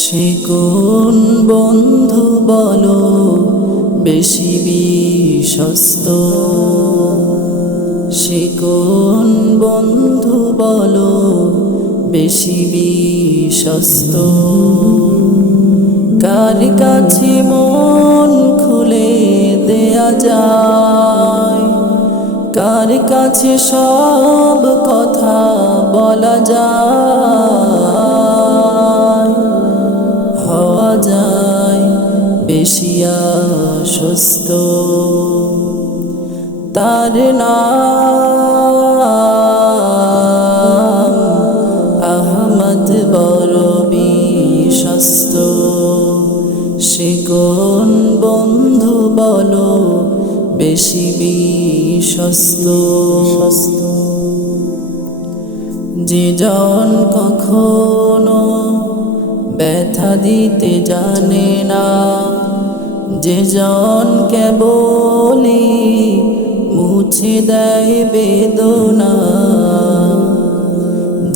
সে কোন বন্ধু বলো বেশি বিশ্বস্ত? সে কোন বন্ধু বলো বেশি বিশ্বস্ত? কার কাছে মন খুলে দেয়া যায়, কার কাছে সব কথা বলা যায়, হওয়া যায় বেশি আশ্বস্ত। তার নাম আহমদ, বড় বিশ্বস্ত। সে কোন বন্ধু বলো বেশি বিশ্বস্ত? যে জন কখনো ব্যথা দিতে জানে না, যে জন কেবলই মুছে দেয় বেদনা,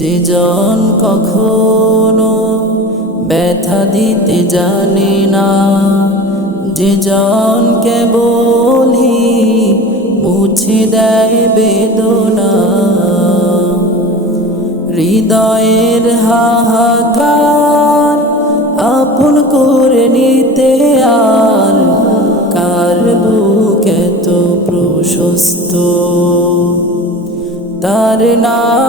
যে জন কখনো ব্যথা দিতে জানে না, যে জন কেবলই মুছে দেয় বেদনা। হৃদয়ের হাহাকার আপন করে নিতে আর কার বুক এত প্রশস্ত? তার নাম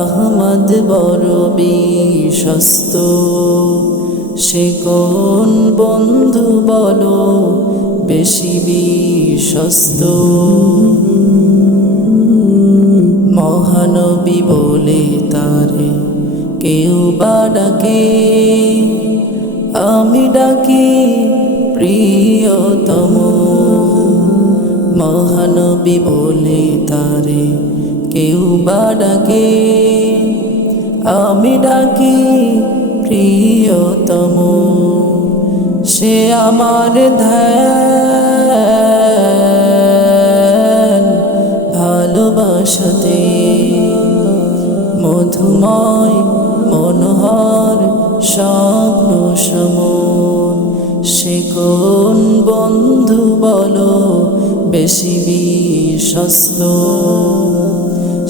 আহমদ, বড় বিশ্বস্ত। সে কোন বন্ধু বলো বেশি বিশ্বস্ত? মহানবী বলে তারে কেউ বা ডাকে, আমি ডাকি প্রিয়তম। মহানবী বলে তারে কেউ বা ডাকে, আমি ডাকি প্রিয়তম। সে আমার ধ্যান ভালোবাসাতে মধুময় মনোহর স্বপ্ন সমন। সে কোন বন্ধু বলো বেশি বিশ্বস্ত?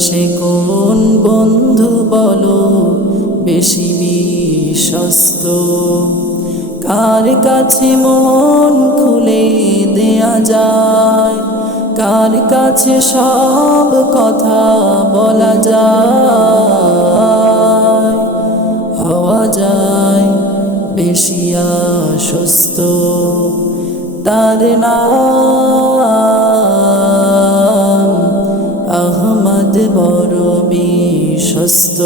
সে কোন বন্ধু বলো বেশি বিশ্বস্ত? কার কাছে মন খুলে দেয়া যায়, কার কাছে সব কথা বলা যায়, হওয়া যায় বেশি আশ্বস্ত। তার নাম আহমদ, বড় বিশ্বস্ত।